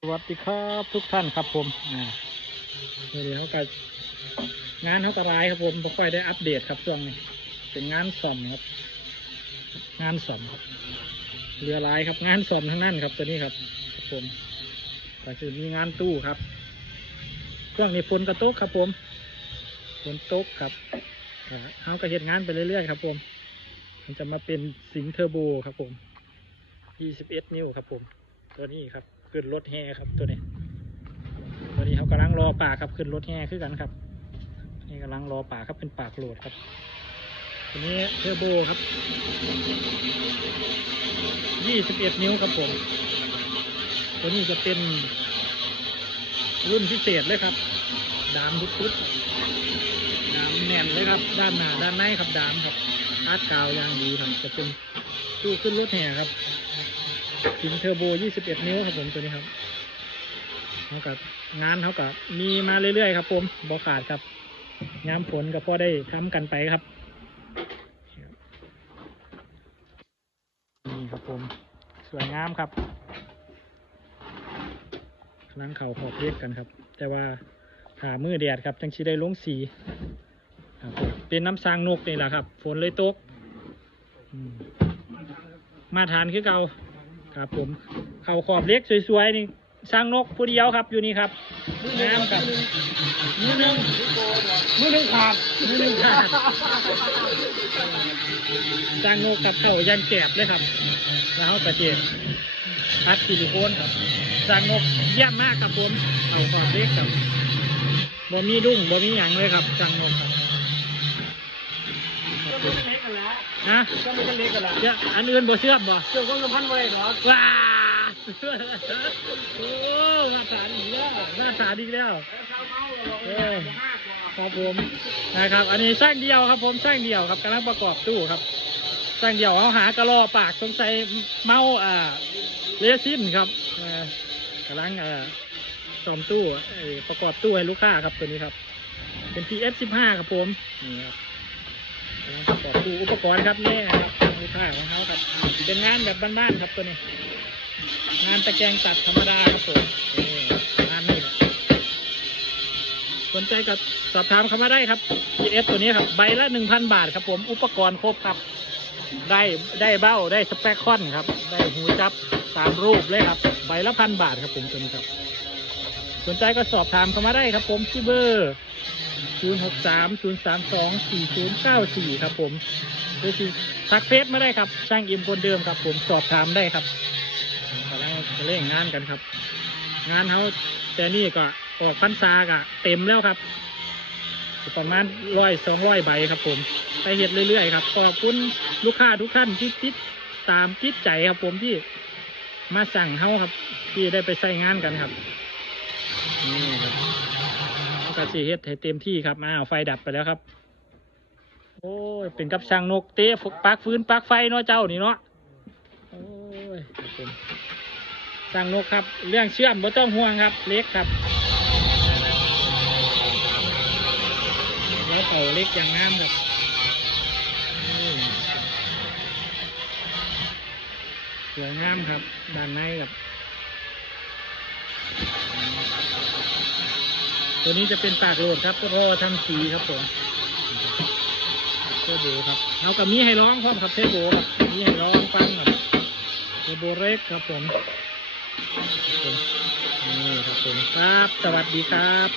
สวัสดีครับทุกท่านครับผมอ่าเดี๋ยวเขาก็งานเขาก็ร้ายครับผมผมค่อยได้อัปเดตครับช่วงนี้เป็นงานซ่อมครับ งานซ่อมครับเรือร้ายครับงานซ่อมทั้งนั้นครับตัวนี้ครับครับผมก็คือมีงานตู้ครับช่วงนี้ฝนกระตกครับผมฝนตกครับอ่าเขาก็เห็นงานไปเรื่อยๆครับผมมันจะมาเป็นสิงเทอร์โบครับผม 21 นิ้วครับผม ตัวนี้ครับ ขึ้นรถแห่ครับตัวนี้ตัวนี้เขากำลังรอป่าครับขึ้นรถแห่ขึ้นกันครับ นี่กำลังรอป่าครับเป็นปากโหลดครับตัวนี้เทอร์โบครับ21นิ้วครับผม ตัวนี้จะเป็นรุ่นพิเศษเลยครับ ดามทุดๆดามแน่นเลยครับ ด้านหน้าด้านในครับดามครับอาร์ตกาวอยางดีครับจะเป็นตู้ขึ้นรถแห่ครับ สิงเทอร์โบ 21 นิ้วครับผมตัวนี้ครับเขากับงานเขากับมีมาเรื่อยๆครับผมบอขาดครับยามฝนก็พอได้ทำกันไปครับนี่ครับผมสวยงามครับกำลังเข่าขอบเรียกกันครับ แต่ว่าหามือแดดครับจังชีได้ลงสีครับเป็นน้ำซางนกนี่แหละครับ ฝนเลยตก มาทานคือเก่า ครับ ผมเข่าขอบเล็กสวยๆนี่สร้างนกผู้เดียวครับอยู่นี่ครับน้ำกับมือหนึ่งมือหนึ่งขาดมือหนึ่งขาดสร้างนกกับเข่ายันแกบเลยครับ แล้วเขากระเจี๊ยอัดซิลิโคนครับสร้างนกเยี่ยมมากครับผมเข่าขอบเล็กครับบ่มีดุ้งบ่มีหยังเลยครับสร้างนกครับ นแล้วนะก็ไม่กันเล็กกันล้วเชื่ออันอื่นบ่เชื่อมบ่เจ้าก็สัมพันธ์ไว้เหรอว้าโอ้หน้าตาดีแล้วหน้าตาดีแล้วชาวเมาเราเออห้ากว่าครับผมนะครับ อันนี้สร้างเดียวครับ ผมสร้างเดียวครับกำลังประกอบตู้ครับสร้างเดียวเอาหากระรอปากสงสัยเมาอ่าเลซินครับกำลังอ่าซ่อมตู้ประกอบตู้ให้ลูกค้าครับตัวนี้ครับ เป็น PS 15 ครับผมนี่ครับ กำลังประกอบตู้อุปกรณ์ครับแน่ครับลูกค้าของเขาครับ เป็นงานแบบบ้านๆครับตัวนี้ งานตะแกรงตัดธรรมดาครับผมงานนี้สนใจกับสอบถามเข้ามาได้ครับ PS ตัวนี้ครับใบละหนึ่งพันบาทครับ ผมอุปกรณ์ครบครับได้ได้เบ้าได้สเปคคอนครับ ได้หูจับสามรูปเลยครับใบละพันบาทครับผมตัวนี้ครับ สนใจก็สอบถามเข้ามาได้ครับ ผมที่เบอร์ 0 6 3 0 3 2 4 0 9 4 ครับผมหรือสิทักเฟซมาได้ครับช่างอิมคนเดิมครับ ผมสอบถามได้ครับกำลังจะเล่นงานกันครับ งานเขาแต่นี่ก็ออกพันซากะเต็มแล้วครับประมาณร้อยสองร้อยใบครับ ผมไปเห็ดเรื่อยๆครับขอบคุณลูกค้าทุกท่านที่ติดตามติดใจครับผมที่มาสั่งเขาครับ ที่ได้ไปใช้งานกันครับนี่ครับ กระสีเฮ็ดให้เต็มที่ครับมาเอาไฟดับไปแล้วครับ โอ้ยเป็นกับช่างนกเตะปักฟืนปักไฟเนาะเจ้านี่เนาะโอ้ยช่างนกครับ เรื่องเชื่อมไม่ต้องห่วงครับ เล็กครับแล้วเต่าเล็กอย่างงามครับสวยงามครับด้านในครับ ตัวนี้จะเป็นปากโหลดครับก็รอทำสีครับผมเทโบครับเอากับมีให้ร้องพร้อมครับเทโบครับมีให้ร้องฟังครับเทโบเล็กครับผมนี่ครับผมครับ สวัสดีครับ